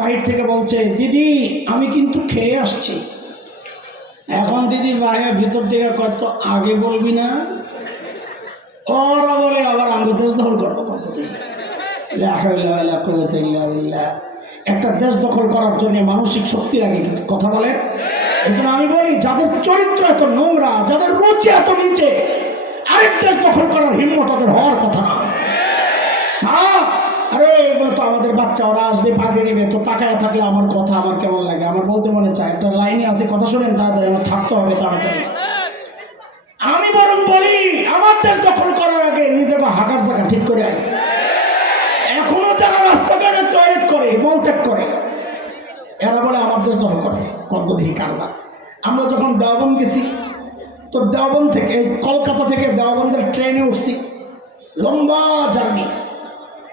বাহির থেকে বলছে, দিদি আমি কিন্তু খেয়ে আসছি। এখন দিদি বাইরে ভিতর থেকে কত আগে বলবি না, ওরা বলে আবার আমি দেশ দখল করবো কতদিন। একটা দেশ দখল করার জন্য মানসিক শক্তি লাগে, কিন্তু কথা বলেন। এই জন্য আমি বলি, যাদের চরিত্র এত নোংরা, যাদের রুচি এত নিচে, আরেক দেশ দখল করার হিম্মত তাদের হওয়ার কথা না। হ্যাঁ, আরে এগুলো তো আমাদের বাচ্চা, ওরা আসবে পাঠিয়ে নেবে, তো তাকায় থাকলে আমার কথা আমার কেমন লাগে, আমার বলতে মনে চায়। একটা লাইনে আছে, কথা শুনেন, তাড়াতাড়ি আমার ছাড়তে হবে তাড়াতাড়ি। আমি বরং বলি, আমার দেশ দখল করার আগে নিজেকে হাঁটার জায়গা ঠিক করে আস। এখনো যারা রাস্তাঘাটে টয়লেট করে, মলত্যাগ করে, এরা বলে আমার দেশ দখল করে। কত দেখি কারবার। আমরা যখন দেওবন্দ গেছি, তো দেওবন্দ থেকে, কলকাতা থেকে দেওবন্দের ট্রেনে উঠছি, লম্বা জার্নি।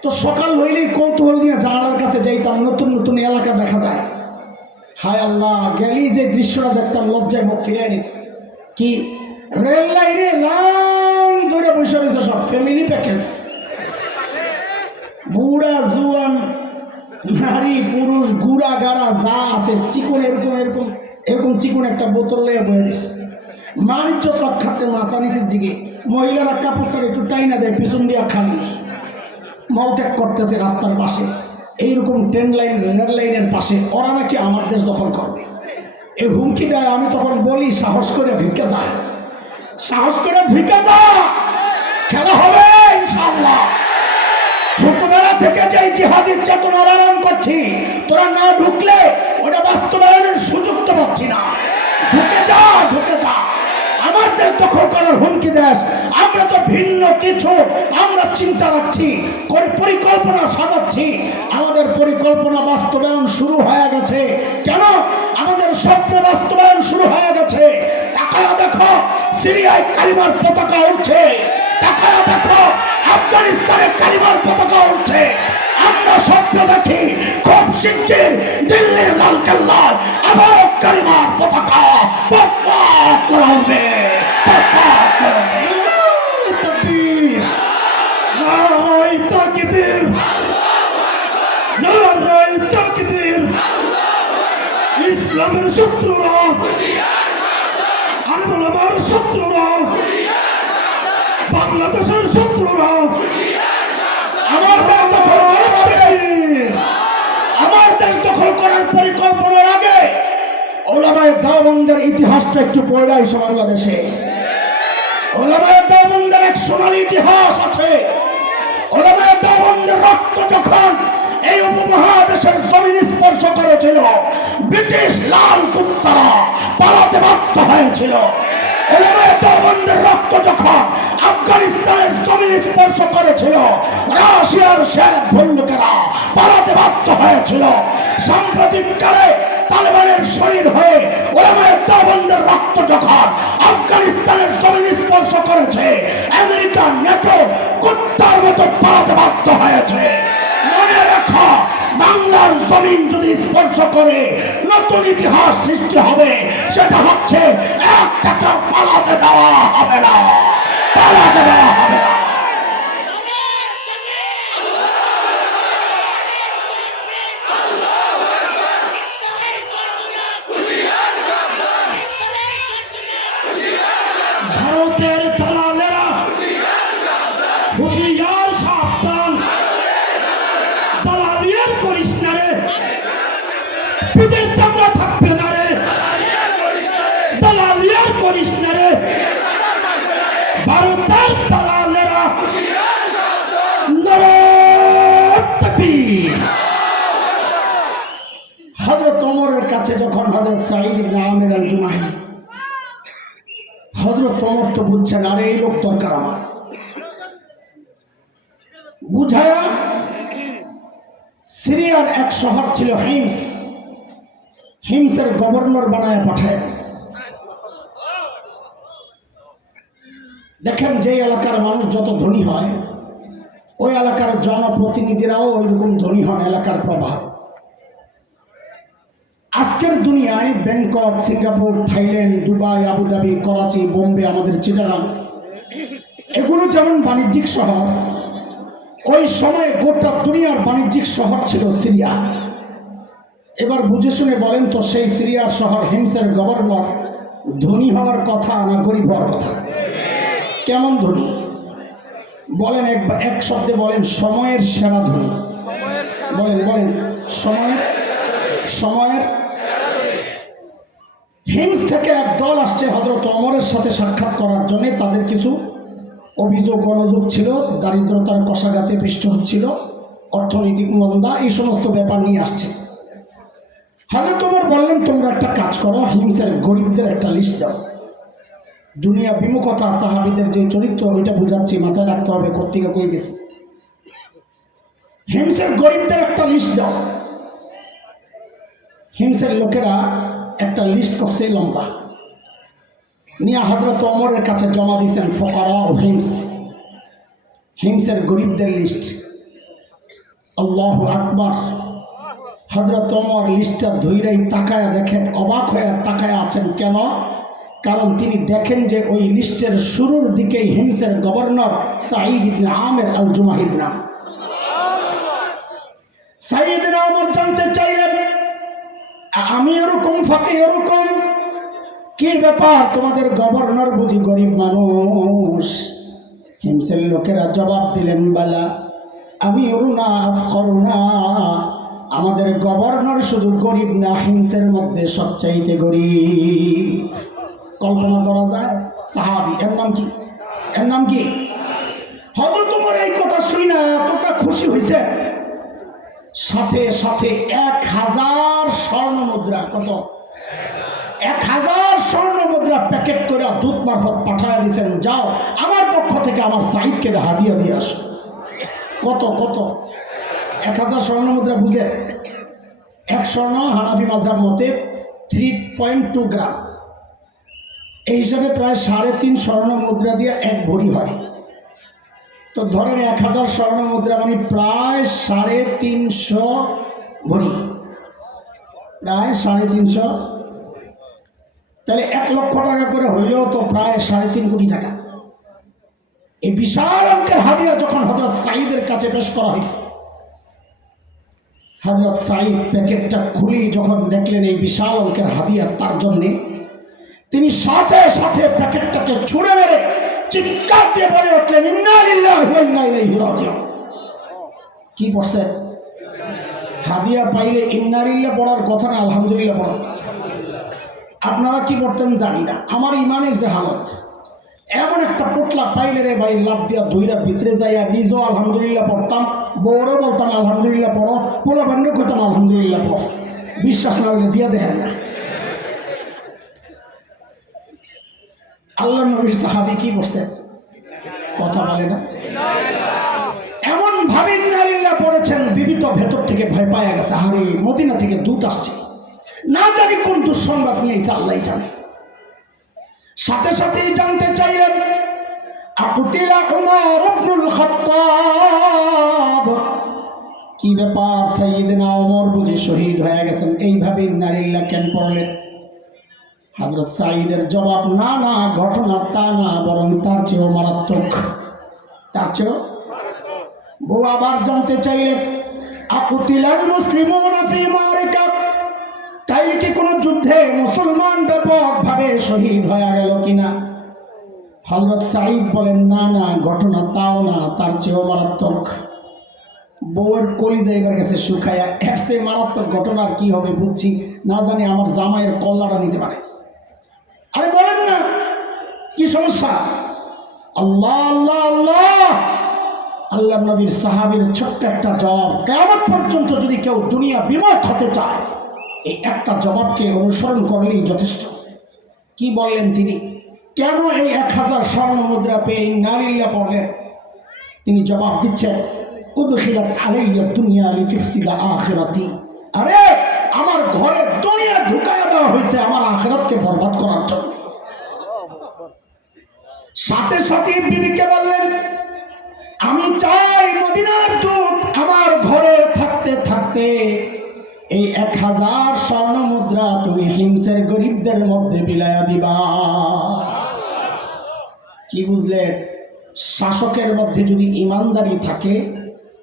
তো সকাল হইলেই কৌতূহল নিয়ে জানালার কাছে যাইতাম, নতুন নতুন এলাকা দেখা যায়। হায় আল্লাহ, গেলি যে দৃশ্যটা দেখতাম লজ্জায় মুখ ফিরিয়ে নিত। কি রেল লাইনে লাইন ধরে বসে রয়েছে সব ফ্যামিলি প্যাকেজ, বুড়া জুয়ান নারী পুরুষ গুড়া গাড়া যা আছে, চিকন এরকম এরকম এরকম চিকন একটা বোতল নিয়ে বয়ে দিচ্ছে। বাণিজ্য রক্ষার্থে মাথা নিচের দিকে মহিলারা কাপড়টা একটু টাইনা দেয়, পিছন দিয়া খালি মলত্যাগ করতেছে রাস্তার পাশে। এইরকম ট্রেন লাইন রেল লাইনের পাশে ওরা নাকি আমার দেশ দখল করবে, এই হুমকি দেয়। আমি তখন বলি, সাহস করে ভিক্ষা যা, সাহস করে ভিক্ষা যা, খেলা হবে ইনশাআল্লাহ। ছোটবেলা থেকে যে জিহাদের চেতনা লালন করছি, তোরা না ঢুকলে ওটা বাস্তবায়নের সুযোগ তো পাচ্ছি না। ঢুকে যা, ঢুকে যা। আমার দেশ দখল করার হুমকি দেশ। আমরা তো ভিন্ন কিছু, আমরা চিন্তা রাখছি, পরিকল্পনা সাজাচ্ছি। আমাদের পরিকল্পনা বাস্তবায়ন শুরু হয়ে গেছে। কেন? আমাদের স্বপ্ন বাস্তবায়ন শুরু হয়ে গেছে। তাকায়া দেখো, সিরিয়ায় কালিমার পতাকা উঠছে। তাকায়া দেখো, আফগানিস্তানে কালিমার পতাকা উঠছে। আমরা স্বপ্ন দেখি, খুব শিগগির দিল্লির লালকেল্লায় আবার কালিমার পতাকা পতাকা করা হবে। ইসলামের শত্রুরা, আমার শত্রুরা, বাংলাদেশের শত্রুরা, আমার দেশ দখল করার পরিকল্পনার আগে ওলামায়ে দেওবন্দের ইতিহাসটা একটু পড়ে আসো। বাংলাদেশে ওলামায়ে দেওবন্দের এক সোনালী ইতিহাস আছে। ওলামায়ে দেওবন্দের রক্ত যখন এই উপমহাদেশের জমিন স্পর্শ করেছিল, ব্রিটিশ লাল কুত্তারা পালাতে বাধ্য হয়েছিল। ওলামায়ে দেওবন্দের রক্ত যখন আফগানিস্তানের জমিন স্পর্শ করেছিল, রাশিয়ার শেখ ভল্লুকেরা পালাতে বাধ্য হয়েছিল। সাম্প্রতিককালে তালেবানের শরীর হয়ে ওলামায়ে দেওবন্দের রক্ত যখন আফগানিস্তানের জমিন স্পর্শ করেছে, আমেরিকা নেটো কুত্তার মতো পালাতে বাধ্য হয়েছে। মনে রাখো, বাংলার জমিন যদি স্পর্শ করে নতুন ইতিহাস সৃষ্টি হবে। সেটা হচ্ছে একটাকে পালাতে দেওয়া হবে না, পালাতে দেওয়া হবে না। ভারতের দালালেরা হুঁশিয়ার সাবধান, দালালিয়ার করিস না রে, পিঠের চামড়া থাকবে না রে, দালালিয়ার করিস না রে। ভারতের দালালেরা হযরত ওমরের কাছে যখন হযরত সাঈদ ইবনে আমির আল জুমাহি, হযরত ওমর তো বুঝছেন, আরে এই লোক দরকার আমার, বুঝায়া সিরিয়ার এক শহর ছিল হিমস, হিমসের গভর্নর বানায় পাঠায় দিস। দেখেন, যে এলাকার মানুষ যত ধনী হয়, ওই এলাকার জনপ্রতিনিধিরাও ওইরকম ধনী হন। এলাকার প্রভাব আজকের দুনিয়ায় Bangkok, Singapore, Thailand, Dubai, Abu Dhabi, Karachi, Bombay, আমাদের চিটাগাং, এগুলো যেমন বাণিজ্যিক শহর, ওই সময়ে গোটা দুনিয়ার বাণিজ্যিক শহর ছিল সিরিয়া। এবার বুঝে শুনে বলেন তো, সেই সিরিয়ার শহর হিমসের গভর্নর ধনী হওয়ার কথা না গরিব হওয়ার কথা? কেমন ধনী বলেন? এক শব্দে বলেন, সময়ের সেরা ধনী। বলেন বলেন, সময়ের। হিমস থেকে এক দল আসছে হযরত ওমরের সাথে সাক্ষাৎ করার জন্য। তাদের কিছু অভিযোগ অনযোগ ছিল, দারিদ্রতার কষাঘাতে পিষ্ট হচ্ছিল, অর্থনৈতিক মন্দা, এই সমস্ত ব্যাপার নিয়ে আসছে। হযরত ওমর বললেন, তোমরা একটা কাজ করো, হিমসের গরিবদের একটা লিস্ট দাও। দুনিয়া বিমুখতা সাহাবীদের যে চরিত্র, ওইটা বুঝাচ্ছি, মাথায় রাখতে হবে কোত্থেকে কই গেছে। হিমসের গরিবদের একটা লিস্ট দাও। হিমসের লোকেরা একটা লিস্ট করছে লম্বা, নিয়ে হযরত ওমরের কাছে জমা দিয়েছেন। ফুকারা ও হিমসের গরিবদের লিস্ট। আল্লাহু আকবার। হযরত ওমর লিস্টটা ধইরাই তাকায়া দেখেন, অবাক হয়ে তাকায়া আছেন। কেন? কারণ তিনি দেখেন যে ওই লিস্টের শুরুর দিকেই হিমসের গভর্নর সাঈদ ইবনে আমের আল জুমাহির নাম। সাইয়েদনা ওমর জানতে চাইলেন, আমি এরকম ফাঁকে এরকম কি ব্যাপার, তোমাদের গভর্নর বুঝি গরিব মানুষ? হিমসের লোকেরা জবাব দিলেন, বালা আমি অরুণা করুণা, আমাদের গভর্নর শুধু গরিব না, হিমসের মধ্যে সবচাইতে গরিব। কল্পনা করা যায়? সাহাবী, এর নাম কি? এর নাম কি? হযরত ওমর এই কথা শুই না এতটা খুশি হয়েছে, সাথে সাথে 1000 স্বর্ণ মুদ্রা, কত? 1000 স্বর্ণ মুদ্রা প্যাকেট করে দূত মারফত পাঠায় দিয়েছেন, যাও আমার পক্ষ থেকে আমার সাঈদকে হাদিয়া দিয়ে আসো। কত কত? 1000 স্বর্ণ মুদ্রা বুঝে? এক স্বর্ণ হানাফি মাযহাব মতে 3.2 গ্রাম, এই হিসাবে প্রায় 3.5 স্বর্ণ মুদ্রা দিয়ে 1 ভরি হয়। তো ধরেন 1000 স্বর্ণ মুদ্রা মানে প্রায় 350 ভরি, প্রায় 350। তাহলে 1 লক্ষ টাকা করে হইলেও তো প্রায় 3.5 কোটি টাকা। এই বিশাল অঙ্কের হাদিয়া যখন হযরত সাঈদের কাছে পেশ করা হয়েছে, হযরত সাঈদ প্যাকেটটা খুলে যখন দেখলেন এই বিশাল অঙ্কের হাদিয়া তার জন্যে, তিনি সাথে সাথে প্যাকেটটাকে ছুঁড়ে মেরে চিৎকার দিয়ে বলে উঠলেন, ইন্না লিল্লাহি ওয়া ইন্না ইলাইহি রাজিউন। কি পড়ছে? হাদিয়া পাইলে ইন্না লিল্লাহি পড়ার কথা না আলহামদুলিল্লাহ পড়ার কথা। আপনারা কি পড়তেন জানি না, আমার ইমানের যে হালত, এমন একটা পোটলা পাইলে রে ভাই, লাভ দিয়া ধইরা ভিতরে যাইয়া নিজেও আলহামদুলিল্লাহ পড়তাম, বউরও বলতাম আলহামদুলিল্লাহ পড়ো, পোলা বান্ডিও কইতাম আলহামদুলিল্লাহ পড়ো। বিশ্বাস না হলে দিয়া দেখেন না। আল্লাহ নবীর সাহাবী কি করছে? কথা বলে না। এমন ভাবে ইন্না লিল্লাহি পড়েছেন, বিবি তো ভেতর থেকে ভয় পায়া গেছে, আরে মদিনা থেকে দূত আসছে, না জানি কোন দুঃসংবাদ নিয়ে এসে আল্লাহই জানে। সাথে সাথেই জানতে চাইলেন, আকুতিলা উমর ইবনুল খাত্তাব, কি ব্যাপার সাইয়েদনা ওমর বুঝি শহীদ হয়ে গেছেন? এইভাবে ইন্না লিল্লাহি কেন পড়লেন? হযরত সাঈদের জবাব, না না, ঘটনা তা না, বরং তার চেয়েও মারাত্মক, তার চেয়েও। বউ আবার জানতে চাইলেন, আকুতিলাল মুসলিমুনা ফি মারিকা, তাই কি কোনো যুদ্ধে মুসলমান ব্যাপকভাবে শহীদ হয়ে গেল কিনা? হযরত সাঈদ বলেন, না না, ঘটনা তাও না, তার চেয়েও মারাত্মক। বউয়ের কলিজা এবার গেছে শুকায়া, এর চেয়ে মারাত্মক ঘটনার কি হবে বুঝছি, না জানি আমার জামাইয়ের কল্লাটা নিতে পারে। আরে বলেন না, কি সমস্যা? আল্লাহ আল্লাহ আল্লাহ। আল্লাহ নবীর সাহাবীর ছোট্ট একটা জবাব, কিয়ামত পর্যন্ত যদি কেউ দুনিয়া বিমুখ হতে চায়, এই একটা জবাবকে অনুসরণ করলেই যথেষ্ট। কি বললেন তিনি? কেন এই 1000 স্বর্ণ মুদ্রা পেয়ে ইন্না লিল্লাহি পড়লেন? তিনি জবাব দিচ্ছেন, উদখিলাত আলাইয়া দুনিয়া লিতুফসিদা আখিরাতি, আরে আমার ঘরে দুনিয়া ঢুকায়া দেওয়া হয়েছে আমার আখিরাতকে বরবাদ করার জন্য। সাথে সাথে বিবিকে বললেন, আমি চাই মদিনার দূত আমার ঘরে থাকতে থাকতে এই 1000 স্বর্ণ মুদ্রা তুমি হিমসের গরিবদের মধ্যে বিলায়া দিবা। কি বুঝলেন? শাসকের মধ্যে যদি ইমানদারি থাকে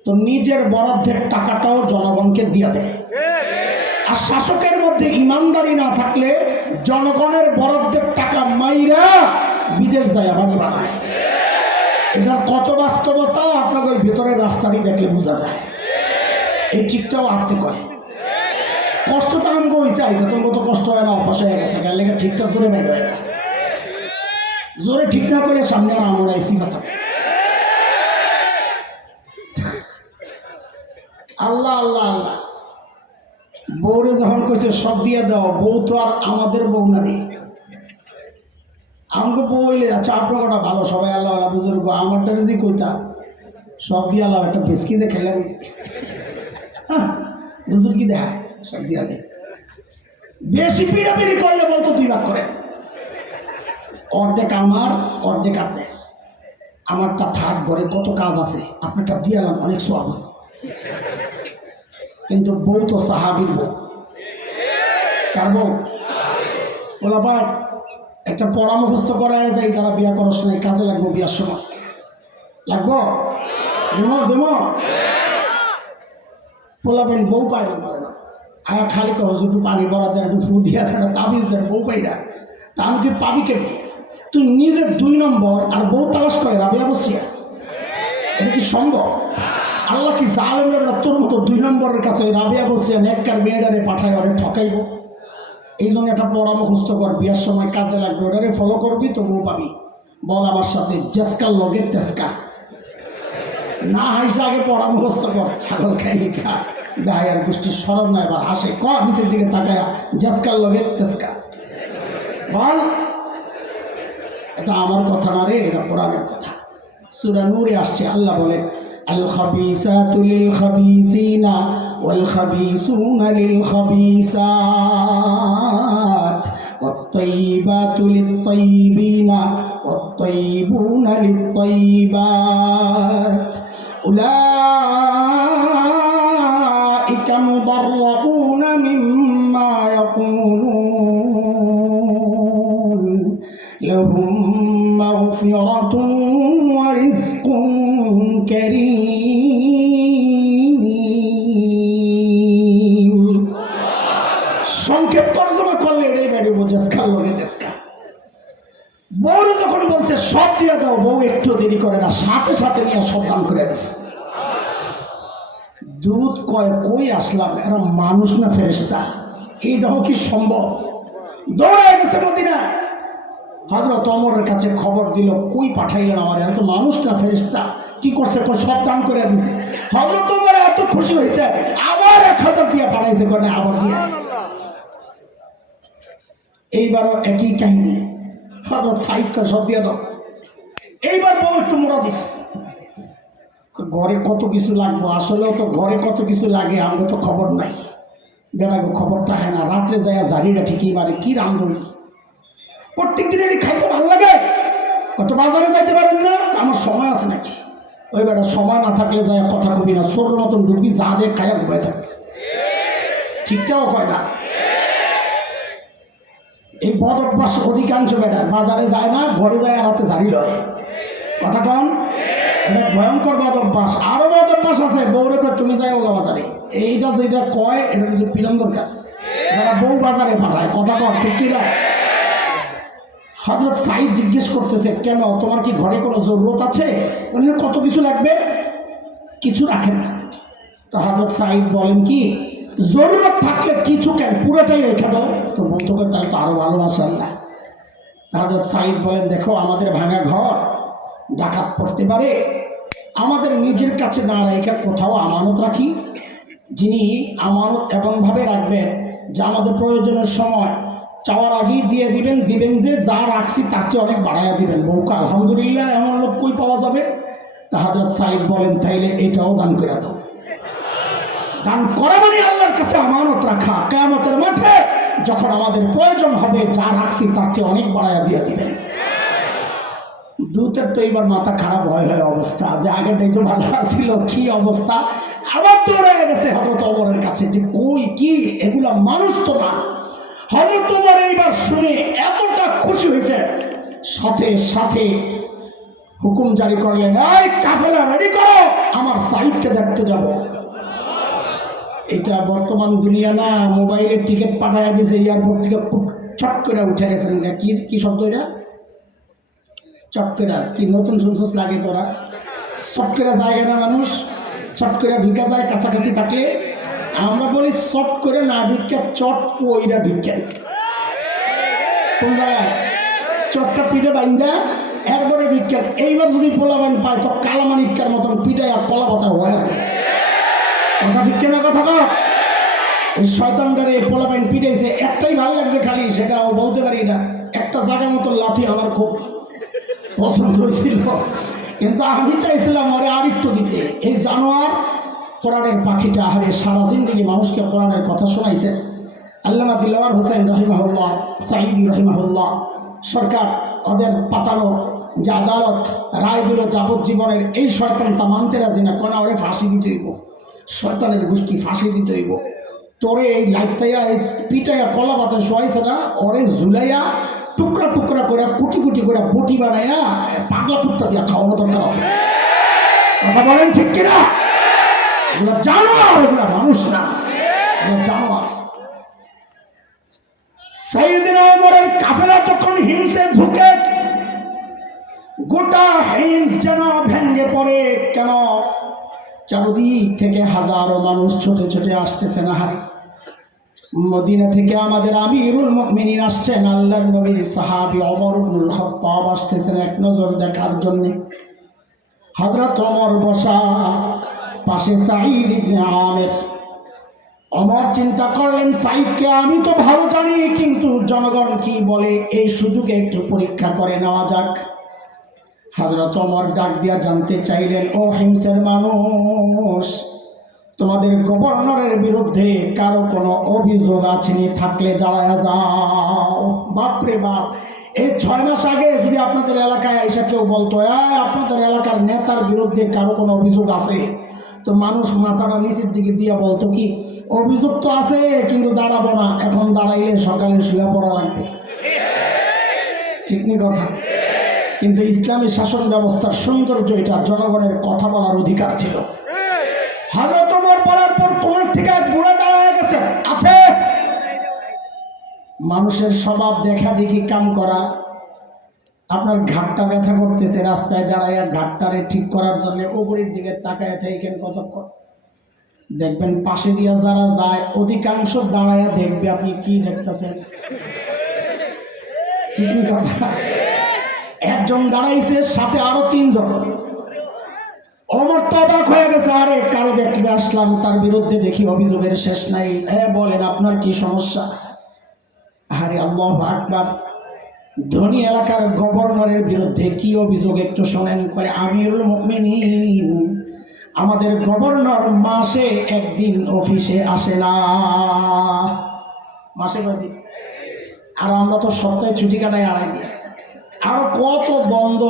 তো নিজের বরাদ্দের টাকাটাও জনগণকে দিয়ে দেয়, আর শাসকের মধ্যে ইমানদারি না থাকলে জনগণের বরাদ্দের টাকা মাইরা বিদেশ যায় বাড়ি বানায়। এটার কত বাস্তবতা আপনাকে ওই ভেতরের রাস্তাটি দেখলে বোঝা যায়। এই ঠিকটাও আসতে কয় কষ্ট তো আমি কই চাই তো তোমার তো কষ্ট হয় না, অভ্যাস হয়ে গেছে গেলে ঠিকঠাক জোরে বাইর হয় না, জোরে ঠিক না করে সামনে আর আমরা এসি বাসা। আল্লাহ আল্লাহ আল্লাহ। বউরে যখন কইছে সব দিয়ে দাও, বউ তো আর আমাদের বউ না রে, আমাকে বউ হইলে আচ্ছা আপনার কটা ভালো সবাই আল্লাহ আল্লাহ বুঝুর্গ, আমারটা যদি কইতাম সব দিয়ে আল্লাহ একটা বেসকি যে খেলাম বুঝুর কি দেখা সব দিয়ে আগে বেশি পিড়াপিড়ি করলে বলতো দুই ভাগ করে, অর্ধেক আমার অর্ধেক আপনার, আমারটা থাক ঘরে কত কাজ আছে, আপনারটা দিয়ে আলাম অনেক সব। কিন্তু বউ তো সাহাবীর বউ, কার বউ? বলা ভাই একটা পড়া মুখস্থ করা যায়, যারা বিয়া করস নাই কাজে লাগবো, বিয়ার সময় লাগবো দেমো দেমো। বলাবেন বউ পাই না পারে না, আর খালি করো একটু পানি ভরা দেন, একটু ফু দিয়া দেন, তাবিজ দেন, বউ পাই না, তা আমি কি পাবি কেমনি? তুই নিজের 2 নম্বর আর বউ তালাশ করে রাবিয়া বসিয়া, এটা কি সম্ভব? আল্লাহ কি জালেমরা তোর মতো 2 নম্বরের কাছে রাবিয়া বসিয়া নেককার মেয়েটারে পাঠায় ওরে ঠকাইব? এই জন্য একটা পড়া মুখস্থ কর, বিয়ার সময় কাজে লাগবে, ওটারে ফলো করবি তো বউ পাবি। বল আমার সাথে জেসকার লগে তেসকা, না হাসে আগে পড়া মুখস্থ কর, ছাগল খাইনি খা গায়ে আর গোষ্ঠীর সরব না, এবার হাসে ক নিচের দিকে তাকায়া জেসকার লগে তেসকা বল। এটা আমার কথা না রে, এটা কোরআনের কথা। সূরা নূরে আসছে, আল্লাহ বলেন আল খাবিসাতু লিল খাবিসিনা ওয়াল খাবিসুনা লিল খাবিসাত ওয়াত তাইয়িবাতু লিত তাইয়িবিনা ওয়াত তাইয়িবুনা লিত তাইয়িবাত উলাইকা মুবাররাউনা মিম্মা ইয়াকুলুন লাহুম মাগফিরাতুন ওয়া রিজকুন কারীম। সংক্ষেপ তর্জমা করলে এটাই বেড়ে বোঝাসকা লগে তেসকা। বউ যখন বলছে সব দিয়ে দাও, বউ একটু দেরি করে না, সাথে সাথে নিয়ে সব দান করে দিস। দুধ কয় কই আসলাম, এরা মানুষ না ফেরেশতা? এইটাও কি সম্ভব? দৌড়ে গেছে মদিনা, হযরত ওমরের কাছে খবর দিল, কই পাঠাইলেন আমার, এরা তো মানুষ না ফেরেশতা? কি করছে? সব দান করে দিছে। হযরত ওমর এত খুশি হয়েছে, আবার 1000 দিয়ে পাঠাইছে, করে আবার দিয়ে। এইবারও একই কাহিনী, হযরত সাইদ কা সব দিয়ে দাও। এইবার বউ একটু মোড়া দিস, ঘরে কত কিছু লাগবে, আসলেও তো ঘরে কত কিছু লাগে, আমাকে তো খবর নাই। বেড়াগো খবর থাকে না, রাত্রে যায় জারিটা ঠিকই মারে, কি রান্ধবি? প্রত্যেক দিন এটি খাইতে ভালো লাগে, কত বাজারে যাইতে পারেন না, আমার সময় আছে নাকি? ওই বেটা সময় না থাকলে যায় কথা কবি না, ছোট মতন ঢুকবি, যা দিয়ে খাইয়া ঘুমাই থাকবে, ঠিকঠাকও কয় না। এই বদ অভ্যাস অধিকাংশ বেটার, বাজারে যায় না, ঘরে যায় আর হাতে ঝাড়ি লয়, কথা কন, এটা ভয়ঙ্কর বদ অভ্যাস। আরো বদ অভ্যাস আছে, বউরে কয় তুমি যাই ওগা বাজারে, এইটা যেটা কয় এটা কিন্তু পিলাম দরকার, যারা বউ বাজারে পাঠায়, কথা কন ঠিক কি না? হযরত সাইদ জিজ্ঞেস করতেছে, কেন তোমার কি ঘরে কোনো জরুরত আছে? ওখানে কত কিছু লাগবে, কিছু রাখেন না। তো হযরত সাইদ বলেন কি, জরুরত থাকলে কিছু কেন, পুরোটাই রেখে দাও। তো বলতে করে তাহলে তো আরো ভালোবাসেন না। হযরত সাইদ বলেন, দেখো আমাদের ভাঙা ঘর, ডাকাত পড়তে পারে, আমাদের নিজের কাছে না রেখে কোথাও আমানত রাখি, যিনি আমানত এমনভাবে রাখবেন যে আমাদের প্রয়োজনের সময় চাওয়ার আগেই দিয়ে দিবেন, দিবেন যে যা রাখছি তার চেয়ে অনেক বাড়াইয়া দিবেন। বউকা আলহামদুলিল্লাহ, এমন লোক কই পাওয়া যাবে? তা হযরত সাইদ বলেন, তাইলে এটাও দান করে দাও। দান করা মানে আল্লাহর কাছে আমানত রাখা, কিয়ামতের মাঠে যখন আমাদের প্রয়োজন হবে যা রাখছি তার চেয়ে অনেক বাড়াইয়া দিয়ে দিবেন। দূতের তো এইবার মাথা খারাপ হয়ে অবস্থা, যে আগেটাই তো ভালো ছিল, কি অবস্থা, আবার দৌড়ে গেছে হযরত ওমরের কাছে, যে কই কি এগুলা মানুষ তো না। হযরত ওমর এইবার শুনে এতটা খুশি হয়েছে, সাথে সাথে হুকুম জারি করলেন, এই কাফেলা রেডি করো, আমার সাইদকে দেখতে যাব। এটা বর্তমান দুনিয়া না, মোবাইলের টিকিট পাঠায় দিয়েছে এয়ারপোর্ট থেকে, চট করে উঠে গেছেন। কি কি শব্দ এটা? চট করে। কি নতুন শুনছস লাগে তোরা? চট করে জায়গা না, মানুষ চট করে ঢুকে যায় কাছাকাছি থাকলে। আমরা বলি চট করে না ঢুকে চট পইরা ঢুকেন। কোন জায়গায়? চটটা পিঠে বাইন্দা এরপরে ঢুকেন। এইবার যদি পোলাবান পায় তো কালামানিকার মতন পিঠায় আর কলা পাতা হয়। কথা ঠিক কেনা কথা কর? ওই শয়তানটারে পোলাপাইন পিটাইছে, একটাই ভালো লাগছে খালি, সেটাও বলতে পারি না। একটা জায়গার মতন লাথি আমার খুব পছন্দ ছিল, কিন্তু আমি চাইছিলাম ওরে আরেকটু দিতে। এই জানোয়ার কোরআনের পাখিটা হারে সারা জিন্দেগি মানুষকে কোরআনের কথা শোনাইছে। আল্লামা দিলওয়ার হোসেন রহিমাহুল্লাহ, সাঈদী রহিমাহুল্লাহ সরকার ওদের পাতানো যে আদালত রায় দিল যাবজ্জীবনের, এই শয়তানটা মানতে রাজি না, কোনা ওরে ফাঁসি দিতে হইব, শয়তানের গোষ্ঠী ফাঁসি দিতে হইব। তোরে এই লাইটাইয়া এই পিটাইয়া কলা পাতায় শোয়াইছে না, ওরে ঝুলাইয়া টুকরা টুকরা করে কুটি কুটি করে বটি বানাইয়া পাগলা কুত্তা দিয়া খাওয়ানো দরকার আছে। কথা বলেন ঠিক কিনা? এগুলো জানোয়ার, এগুলো মানুষ না, এগুলো জানোয়ার। সাইয়েদনা ওমরের কাফেলা যখন হিমসে ঢুকে, গোটা হিমস যেন ভেঙে পড়ে। কেন? চারদিক থেকে হাজারো মানুষ ছোটে ছোটে আসতেছে। না হারে মদিনা থেকে আমাদের আমিরুল মুমিনিন আসছেন, আল্লাহর নবীর সাহাবী ওমর ইবনুল খাত্তাব আসতেছেন এক নজর দেখার জন্য। হযরত ওমর বসা, পাশে সাঈদ ইবনে আমির। ওমর চিন্তা করলেন, সাঈদকে আমি তো ভালো জানি, কিন্তু জনগণ কি বলে, এই সুযোগে একটু পরীক্ষা করে নেওয়া যাক। হযরত ওমর ডাক দিয়া জানতে চাইলেন, ও হিমসের মানুষ, তোমাদের গভর্নরের বিরুদ্ধে কারো কোনো অভিযোগ আছে? থাকলে দাঁড়ায় যাও। বাপরে বাপ, এই 6 মাস আগে যদি আপনাদের এলাকায় এসে কেউ বলতো আপনাদের এলাকার নেতার বিরুদ্ধে কারো কোনো অভিযোগ আছে, তো মানুষ মাথাটা নিচের দিকে দিয়ে বলতো কি, অভিযোগ তো আছে কিন্তু দাঁড়াবো না, এখন দাঁড়াইলে সকালে শুয়ে পড়া লাগবে। ঠিক নি কথা? কিন্তু ইসলামী শাসন ব্যবস্থার সৌন্দর্য এটা, জনগণের কথা বলার অধিকার ছিল। হযরত ওমর বলার পর কোণের থেকে এক বুড়া দাঁড়ায় গেছে। আছে মানুষের স্বভাব দেখা দেখি কাম করা। আপনার ঘাটটা ব্যথা করতেছে, রাস্তায় দাঁড়ায় ঘাটটারে ঠিক করার জন্য উপরের দিকে তাকায় থাকেন কতক্ষণ, দেখবেন পাশে দিয়া যারা যায় অধিকাংশ দাঁড়ায় দেখবে আপনি কি দেখতেছেন। ঠিক কথা? একজন দাঁড়াইছে, সাথে আরো 3 জন। ওমর তো অবাক হয়ে গেছে, আরে কারে দেখতে আসলাম, তার বিরুদ্ধে দেখি অভিযোগের শেষ নাই। বলেন আপনার কি সমস্যা? আরে আল্লাহু আকবার, ধনী এলাকার গভর্নরের বিরুদ্ধে কি অভিযোগ একটু শোনেন। করে আমিরুল মুমিনিন, আমাদের গভর্নর মাসে একদিন অফিসে আসে না। মাসে কয়দিন? আর আমরা তো সপ্তাহে ছুটি কাটাই 2.5 দিন। আরো কত বন্ধ